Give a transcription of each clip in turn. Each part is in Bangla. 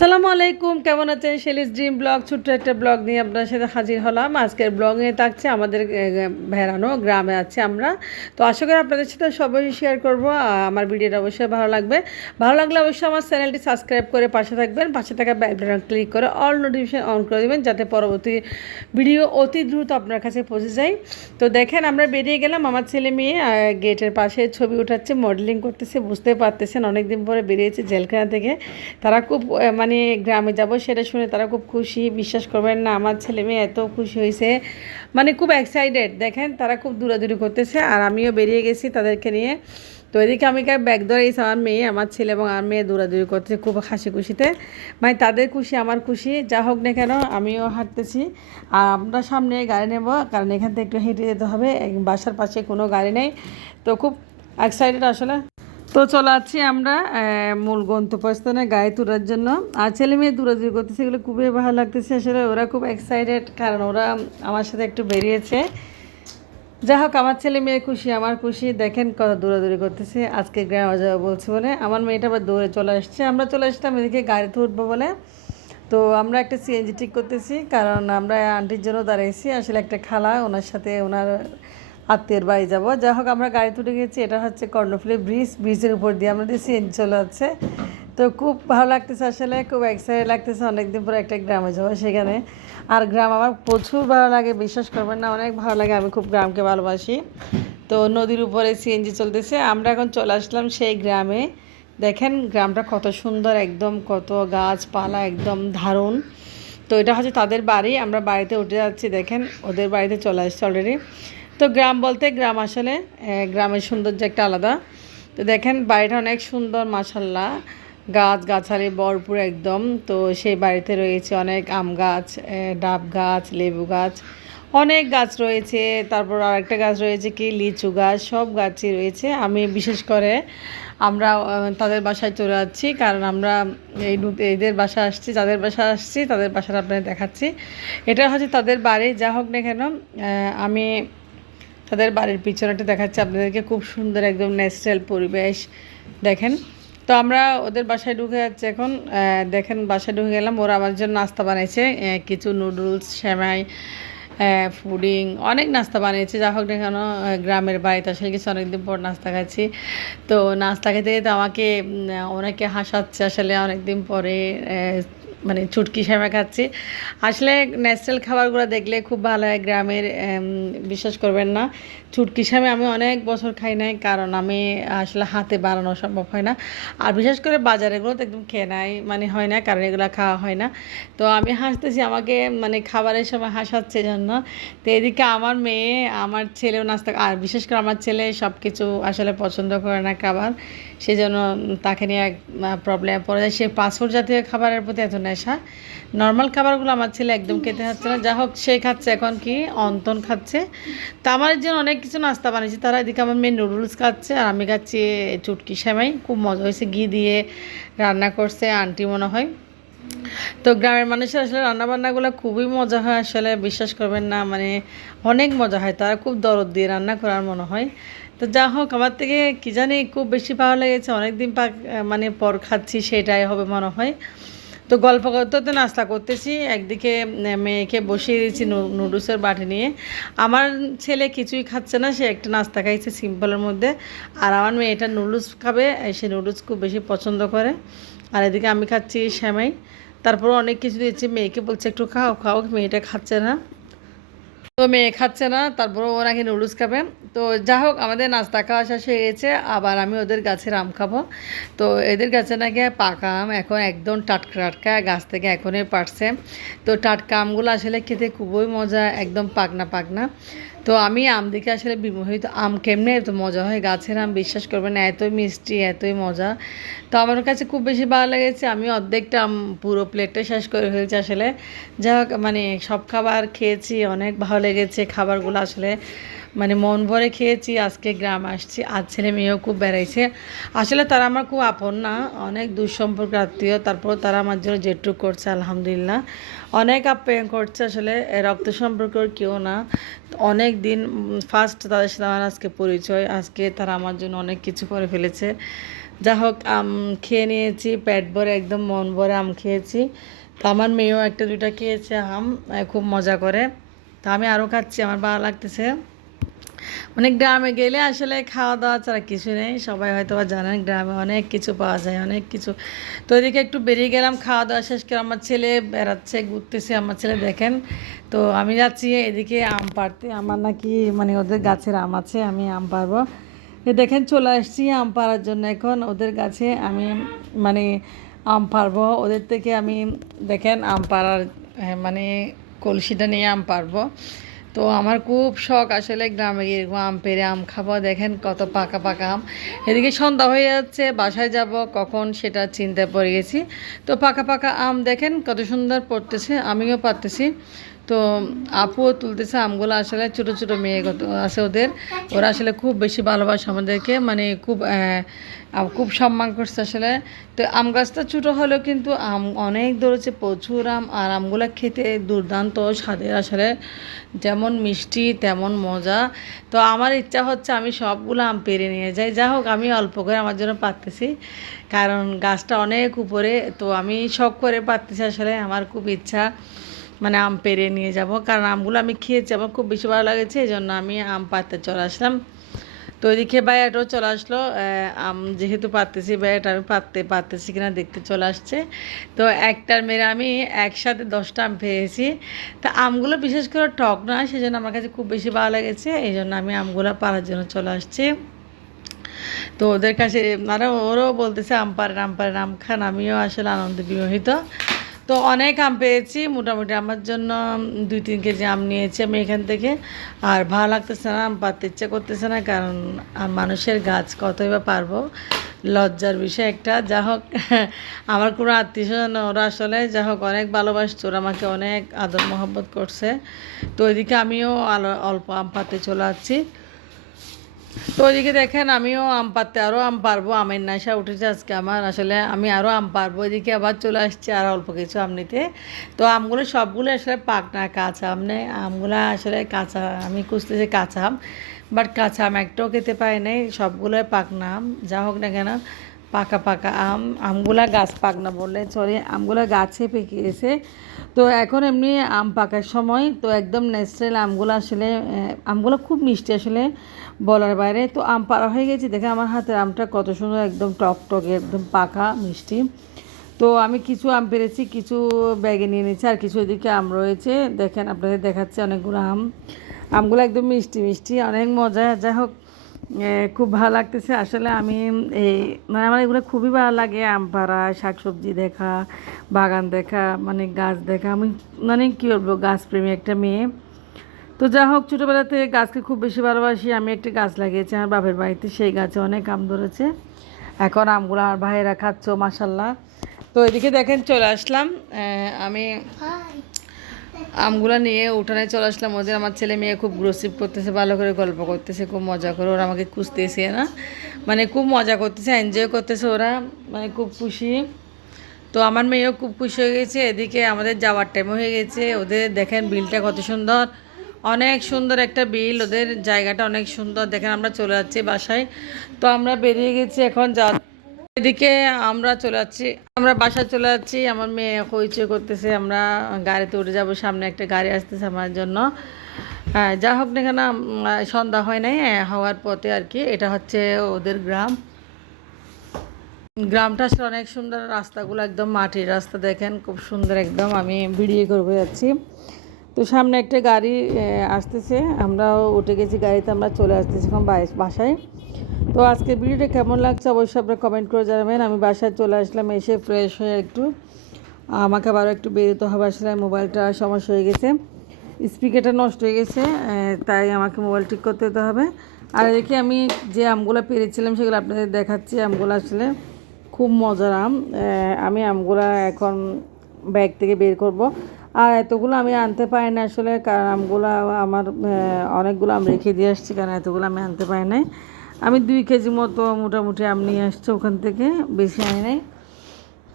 আসসালামু আলাইকুম, কেমন আছেন? শেলিস ড্রিম ব্লগ ছোট্ট একটা ব্লগ নিয়ে আপনার সাথে হাজির হলাম। আজকের ব্লগে থাকছে আমাদের ভেড়ানো গ্রামে আছে আমরা। তো আশা করি আপনাদের সাথে সবাই শেয়ার করব। আমার ভিডিওটা অবশ্যই ভালো লাগবে। ভালো লাগলে অবশ্যই আমার চ্যানেলটি সাবস্ক্রাইব করে পাশে থাকবেন। পাশে থাকা বেল বাটন ক্লিক করে অল নোটিফিকেশন অন করে দেবেন, যাতে পরবর্তী ভিডিও অতি দ্রুত আপনার কাছে পৌঁছে যায়। তো দেখেন, আমরা বেরিয়ে গেলাম। আমার ছেলে মেয়ে গেটের পাশে ছবি উঠাচ্ছে, মডেলিং করতেছে। বুঝতে পারতেছেন অনেকদিন পরে বেরিয়েছে জেলখানা থেকে। তারা খুব মানে গ্রামে যাব সেটা শুনে তারা খুব খুশি। বিশ্বাস করবেন না, আমার ছেলে মেয়ে এত খুশি হয়েছে, মানে খুব এক্সাইটেড। দেখেন তারা খুব দৌড়াদৌড়ি করতেছে আর আমিও বেরিয়ে গেছি তাদেরকে নিয়ে। তো এদিকে আমি ব্যাগ ধরেছি, আমার মেয়ে, আমার ছেলে এবং আমার মেয়ে দৌড়াদৌড়ি করতেছে খুব হাসি খুশিতে। মানে তাদের খুশি আমার খুশি, যা হোক না কেন আমিও হাঁটতেছি। আর আমরা সামনে গাড়ি নেব, কারণ এখান থেকে একটু হেঁটে যেতে হবে, বাসার পাশে কোনো গাড়ি নেই। তো খুব এক্সাইটেড আসলে। তো চলে যাচ্ছি আমরা মূল গন্তব্যস্থানে গাড়ি তোলার জন্য। আর ছেলে মেয়ে দৌড়াদৌড়ি করতেছে, এগুলো খুবই ভালো লাগতেছে আসলে। ওরা খুব এক্সাইটেড, কারণ ওরা আমার সাথে একটু বেরিয়েছে। যাই হোক, আমার ছেলে মেয়ে খুশি, আমার খুশি। দেখেন কত দৌড়াদৌড়ি করতেছে, আজকে গ্রামে যাবো বলছে বলে। আমার মেয়েটা আবার দৌড়ে চলে আসছে। আমরা চলে আসলাম এদিকে গাড়িতে উঠবো বলে। তো আমরা একটা সিএনজি ঠিক করতেছি, কারণ আমরা আন্টির জন্য দাঁড়িয়েছি। আসলে একটা খালা, ওনার সাথে ওনার আত্মীয়ের বাড়ি যাবো। যাই হোক, আমরা গাড়ি তুলে গেছি। এটা হচ্ছে কর্ণফুলী ব্রিজ, ব্রিজের উপর দিয়ে আমাদের সিএনজি চলে যাচ্ছে। তো খুব ভালো লাগতেছে আসলে, খুব এক্সাইটেড লাগতেছে। অনেকদিন পরে একটা গ্রামে যাবো সেখানে। আর গ্রাম আমার প্রচুর ভালো লাগে, বিশ্বাস করবেন না, অনেক ভালো লাগে। আমি খুব গ্রামকে ভালোবাসি। তো নদীর উপরে সিএনজি চলতেছে, আমরা এখন চলে আসলাম সেই গ্রামে। দেখেন গ্রামটা কত সুন্দর, একদম কত গাছপালা, একদম দারুণ। তো এটা হচ্ছে তাদের বাড়ি, আমরা বাড়িতে উঠে যাচ্ছি। দেখেন ওদের বাড়িতে চলে আসছে অলরেডি। তো গ্রাম বলতে গ্রাম আসলে, গ্রামের সৌন্দর্য একটা আলাদা। তো দেখেন বাড়িটা অনেক সুন্দর মাশাল্লাহ, গাছ গাছালি ভরপুর একদম। তো সেই বাড়িতে রয়েছে অনেক আম গাছ, ডাব গাছ, লেবু গাছ, অনেক গাছ রয়েছে। তারপর আরেকটা গাছ রয়েছে কি লিচু গাছ, সব গাছই রয়েছে। আমি বিশেষ করে আমরা তাদের বাসায় চলে যাচ্ছি, কারণ আমরা এদের বাসা আসছি, যাদের বাসা আসছি তাদের বাসাটা আপনাদের দেখাচ্ছি। এটা হচ্ছে তাদের বাড়ি। যা হোক না কেন, আমি তাদের বাড়ির পিছনেটা দেখাচ্ছি আপনাদেরকে। খুব সুন্দর একদম ন্যাচারাল পরিবেশ দেখেন। তো আমরা ওদের বাসায় ঢুকে যাচ্ছি এখন। দেখেন বাসায় ঢুকে গেলাম। ওরা আমার জন্য নাস্তা বানিয়েছে, কিছু নুডলস, সেমাই, ফুডিং, অনেক নাস্তা বানিয়েছে। যা হোক না কেন, গ্রামের বাড়িতে আসলে কিছু অনেকদিন পর নাস্তা খাচ্ছি। তো নাস্তা খেতে খেতে আমাকে অনেকে হাসাচ্ছে আসলে, অনেকদিন পরে মানে চুটকি সেমাই খাচ্ছি। আসলে ন্যাচারাল খাবারগুলো দেখলে খুব ভালো হয় গ্রামের। বিশ্বাস করবেন না, চুটকি সেমাই আমি অনেক বছর খাই নাই, কারণ আমি আসলে হাতে বানানো সম্ভব হয় না। আর বিশেষ করে বাজারেগুলো তো একদম খেয়ে নাই মানে হয় না, কারণ এগুলো খাওয়া হয় না। তো আমি হাসতেছি, আমাকে মানে খাবারের সময় হাসাচ্ছে জন্য। তো এদিকে আমার মেয়ে, আমার ছেলেও নাস্তা, আর বিশেষ করে আমার ছেলে সব কিছু আসলে পছন্দ করে না খাবার। সেই জন্য তাকে নিয়ে এক প্রবলেমে পড়ে যায়। সে পাসপোর্ট জাতীয় খাবারের প্রতি এত নেশা, নর্মাল খাবারগুলো আমার ছেলে একদম খেতে হচ্ছে না। যা হোক, সে খাচ্ছে এখন কি অন্তন খাচ্ছে। তো আমার জন্য অনেক কিছু নাস্তা বানিয়েছি তারা। এদিকে আমার মেয়ে নুডলস খাচ্ছে আর আমি খাচ্ছি চুটকি সেমাই। খুব মজা হয়েছে, ঘি দিয়ে রান্না করছে আন্টি মনে হয়। তো গ্রামের মানুষের আসলে রান্নাবান্নাগুলো খুবই মজা হয় আসলে, বিশ্বাস করবেন না, মানে অনেক মজা হয়। তারা খুব দরদ দিয়ে রান্না করার মনে হয়। তো যা হোক, আমার থেকে কী জানি খুব বেশি ভালো লেগেছে। অনেক দিন মানে পর খাচ্ছি, সেটাই হবে মনে হয়। তো গল্প করতে করতে নাস্তা করতেছি, একদিকে মেয়েকে বসিয়ে দিয়েছি নুডলসের বাটি নিয়ে। আমার ছেলে কিছুই খাচ্ছে না, সে একটা নাস্তা খাইছে সিম্পলের মধ্যে। আর আমার মেয়ে এটা নুডলস খাবে, সে নুডলস খুব বেশি পছন্দ করে। আর এদিকে আমি খাচ্ছি সেমাই। তারপর অনেক কিছু দিয়েছি, মেয়েকে বলছে একটু খাও খাও, মেয়েটা খাচ্ছে না। তো মেয়ে খাচ্ছে না, তারপর ও নাকি নুডলস খাবে। তো যা হোক, আমাদের নাস্তা খাওয়া শেষ হয়ে গেছে। আবার আমি ওদের গাছের আম খাবো। তো এদের গাছে নাকি পাকা আম এখন একদম টাটকা টাটকা, গাছ থেকে এখনই পারছে। তো টাটকা আমগুলো আসলে খেতে খুবই মজা, একদম পাকনা পাকনা। তো আমি আম দেখে আসলে বিমোহিত। আম কেমনে এত মজা হয়, গাছের আম, বিশ্বাস করবেন না, এতই মিষ্টি, এতই মজা। তো আমার কাছে খুব বেশি ভালো লেগেছে। আমি অর্ধেকটা আম, পুরো প্লেটটা শেষ করে ফেলছি আসলে। যা হোক, মানে সব খাবার খেয়েছি, অনেক ভালো লেগেছে খাবারগুলো আসলে, মানে মন ভরে খেয়েছি। আজকে গ্রাম আসছি, আর ছেলে মেয়েও খুব বেড়াইছে। আসলে তারা আমার খুব আপন না, অনেক দুঃসম্পর্ক আত্মীয়। তারপর তারা আমার জন্য যেটুকু করছে আলহামদুলিল্লাহ, অনেক আপ্যায়ন করছে আসলে। রক্ত সম্পর্কের কেউ না, অনেক দিন ফার্স্ট তাদের সাথে আমার আজকে পরিচয়। আজকে তারা আমার জন্য অনেক কিছু করে ফেলেছে। যা হোক আম খেয়ে নিয়েছি, পেট ভরে একদম মন ভরে আম খেয়েছি। তো আমার মেয়েও একটা দুইটা খেয়েছে আম, খুব মজা করে। তো আমি আরও খাচ্ছি, আমার ভালো লাগতেছে। মানে গ্রামে গেলে আসলে খাওয়া দাওয়া ছাড়া কিছু নেই, সবাই হয়তো বা জানেন গ্রামে অনেক কিছু পাওয়া যায়, অনেক কিছু। তো এদিকে একটু বেরিয়ে গেলাম, খাওয়া দাওয়া শেষ করে আমার ছেলে বেড়াচ্ছে, ঘুরতেছে। আমার ছেলে দেখেন, তো আমি যাচ্ছি এদিকে আম পাড়তে। আমার নাকি মানে ওদের গাছের আম আছে, আমি আম পারবো। দেখেন চলে আসছি আম পাড়ার জন্য, এখন ওদের গাছে আমি মানে আম পারবো ওদের থেকে। আমি দেখেন আম পাড়ার মানে কলসিটা নিয়ে আম পারবো। তো আমার খুব শখ আসলে গ্রামে গিয়ে এরকম আম পেড়ে আম খাবো। দেখেন কত পাকা পাকা আম। এদিকে সন্ধ্যা হয়ে যাচ্ছে, বাসায় যাব কখন সেটা চিন্তায় পড়ে গেছি। তো পাকা পাকা আম দেখেন কত সুন্দর পড়তেছে, আমিও পারতেছি। তো আপুও তুলতেছে আমগুলো। আসলে ছোটো ছোটো মেয়ে আছে ওদের, ওরা আসলে খুব বেশি ভালোবাসে আমাদেরকে, মানে খুব খুব সম্মান করছে আসলে। তো আম গাছটা ছোটো হলেও কিন্তু আম অনেক ধরেছে, প্রচুর আম। আর আমগুলো খেতে দুর্দান্ত স্বাদের আসলে, যেমন মিষ্টি তেমন মজা। তো আমার ইচ্ছা হচ্ছে আমি সবগুলো আম পেড়ে নিয়ে যাই। যা হোক আমি অল্প করে আমার জন্য পারতেছি, কারণ গাছটা অনেক উপরে। তো আমি শখ করে পারতেছি আসলে, আমার খুব ইচ্ছা মানে আম পেড়ে নিয়ে যাব, কারণ আমগুলো আমি খেয়েছি, আমার খুব বেশি ভালো লেগেছে, এই জন্য আমি আম পাড়তে চলে আসলাম। তো ওইদিকে ভাইয়াটাও চলে আসলো, আম যেহেতু পারতেছি, ভাইয়াটা আমি পারতেছি কিনা দেখতে চলে আসছে। তো একটার মেরে আমি একসাথে 10টা আম পেয়েছি। তা আমগুলো বিশেষ করে টক না, সেজন্য আমার কাছে খুব বেশি ভালো লেগেছে, এই জন্য আমি আমগুলো পাড়ার জন্য চলে আসছি। তো ওদের কাছে ওরাও বলতেছে আম পাড়েন আম পাড়েন, আম খান। আমিও আসলে আনন্দে বিমোহিত। তো অনেক আম পেয়েছি, মোটামুটি আমার জন্য 2-3 কেজি আম নিয়েছি আমি এখান থেকে। আর ভালো লাগতেছে না, আম পাড়তে ইচ্ছা করতেছে না, কারণ মানুষের গাছ কতই বা পারবো, লজ্জার বিষয় একটা। যা হোক আমার কোনো আত্মীয় স্বজন ওরা আসলে যা হোক অনেক ভালোবাসছে, ওরা আমাকে অনেক আদর মহব্বত করছে। তো ওইদিকে আমিও অল্প আম পাড়তে চলে যাচ্ছি। তো ওইদিকে দেখেন আমিও আম পাড়তে, আরও আম পারবো, আমের নেশা উঠেছে আজকে আমার আসলে, আমি আরও আম পারবো। এদিকে আবার চলে আসছে আর অল্প কিছু আম নিতে। তো আমগুলো সবগুলো আসলে পাক না, কাঁচা আম নেই, আমগুলো আসলে কাঁচা। আমি খুঁজতেছি কাঁচা আম, বাট কাঁচা আম একটাও খেতে পাই নাই, সবগুলোই পাক না আম। যা হোক না কেন পাকা পাকা আম, আমগুলা গাছ পাক না বললে চলে, আমগুলা গাছে পেকে গেছে। তো এখন এমনি আম পাকার সময়, তো একদম ন্যাচারাল আমগুলো আসলে, আমগুলো খুব মিষ্টি আসলে বলার বাইরে। তো আম পাড়া হয়ে গেছে, দেখে আমার হাতের আমটা কত সুন্দর, একদম টক টকে, একদম পাকা মিষ্টি। তো আমি কিছু আম পেরেছি, কিছু ব্যাগে নিয়ে নিয়েছি, আর কিছু এদিকে আম রয়েছে। দেখেন আপনাদের দেখাচ্ছে অনেকগুলো আম, আমগুলো একদম মিষ্টি মিষ্টি, অনেক মজা। যাই হোক খুব ভালো লাগতেছে আসলে। আমি এই মানে আমার এগুলো খুবই ভালো লাগে, আম পাড়া, শাকসবজি দেখা, বাগান দেখা, মানে গাছ দেখা। আমি মানে কী বলবো, গাছপ্রেমী একটা মেয়ে। তো যা হোক ছোটোবেলা থেকে গাছকে খুব বেশি ভালোবাসি। আমি একটি গাছ লাগিয়েছি আমার বাপের বাড়িতে, সেই গাছে অনেক আম ধরেছে, এখন আমগুলো আমার ভাইয়েরা খাচ্ছো মাসাল্লাহ। তো এদিকে দেখেন চলে আসলাম আমি আমগুলো নিয়ে উঠানে চলে আসলাম। ওদের আমার ছেলে মেয়ে খুব গ্রসিপ করতেছে, ভালো করে গল্প করতেছে, খুব মজা করে। ওরা আমাকে খুঁজতেছে না, মানে খুব মজা করতেছে, এনজয় করতেছে ওরা, মানে খুব খুশি। তো আমার মেয়েও খুব খুশি হয়ে গেছে। এদিকে আমাদের যাওয়ার টাইমও হয়ে গেছে। ওদের দেখেন বিলটা কত সুন্দর, অনেক সুন্দর একটা বিল, ওদের জায়গাটা অনেক সুন্দর। দেখেন আমরা চলে যাচ্ছি বাসায়। তো আমরা বেরিয়ে গেছি এখন এদিকে আমরা চলে যাচ্ছি, আমরা বাসায় চলে যাচ্ছি। আমার মেয়ে হইচই করতেছে, আমরা গাড়িতে উঠে যাব, সামনে একটা গাড়ি আসতেছে আমার জন্য। হ্যাঁ যা হোক না কেন সন্ধ্যা হয় নাই, হওয়ার পথে আর কি। এটা হচ্ছে ওদের গ্রাম, গ্রামটা আসলে অনেক সুন্দর, রাস্তাগুলো একদম মাটির রাস্তা, দেখেন খুব সুন্দর একদম। আমি ভিডিও করবো যাচ্ছি। তো সামনে একটা গাড়ি আসতেছে, আমরাও উঠে গেছি গাড়িতে, আমরা চলে আসতেছি এখন বাসায়। তো আজকের ভিডিওটা কেমন লাগছে অবশ্যই আপনারা কমেন্ট করে জানাবেন। আমি বাসায় চলে আসলাম, এসে ফ্রেশ হয়ে একটু আমাকে আবারও একটু বেরোতে হবে আসলে, মোবাইলটা সমস্যা হয়ে গেছে, স্পিকারটা নষ্ট হয়ে গেছে, তাই আমাকে মোবাইল ঠিক করতে যেতে হবে। আর এদিকে আমি যে আমগুলো পেরেছিলাম সেগুলো আপনাদের দেখাচ্ছি। আমগুলো আসলে খুব মজার আম, আমি আমগুলো এখন ব্যাগ থেকে বের করব। আর এতগুলো আমি আনতে পারি না আসলে, কারণ আমগুলো আমার অনেকগুলো আম রেখে দিয়ে আসছি, কারণ এতগুলো আমি আনতে পারি নাই। আমি 2 কেজি মতো মোটামুটি আম নিয়ে আসছি ওখান থেকে, বেশি আনি নাই।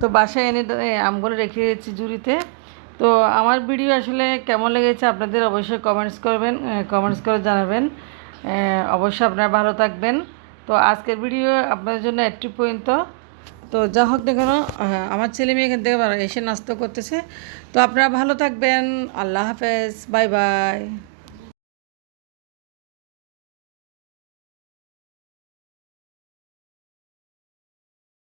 তো বাসায় এনে আমগুলো রেখে দিয়েছি ঝুড়িতে। তো আমার ভিডিও আসলে কেমন লেগেছে আপনাদের অবশ্যই কমেন্টস করবেন, কমেন্টস করে জানাবেন। অবশ্যই আপনারা ভালো থাকবেন, তো আজকের ভিডিও আপনাদের জন্য একটু পর্যন্ত। তো যা হোক না কেন আমার ছেলে মেয়ে এখান থেকে এসে নাস্তা করতেছে। তো আপনারা ভালো থাকবেন। আল্লাহ হাফেজ, বাই বাই।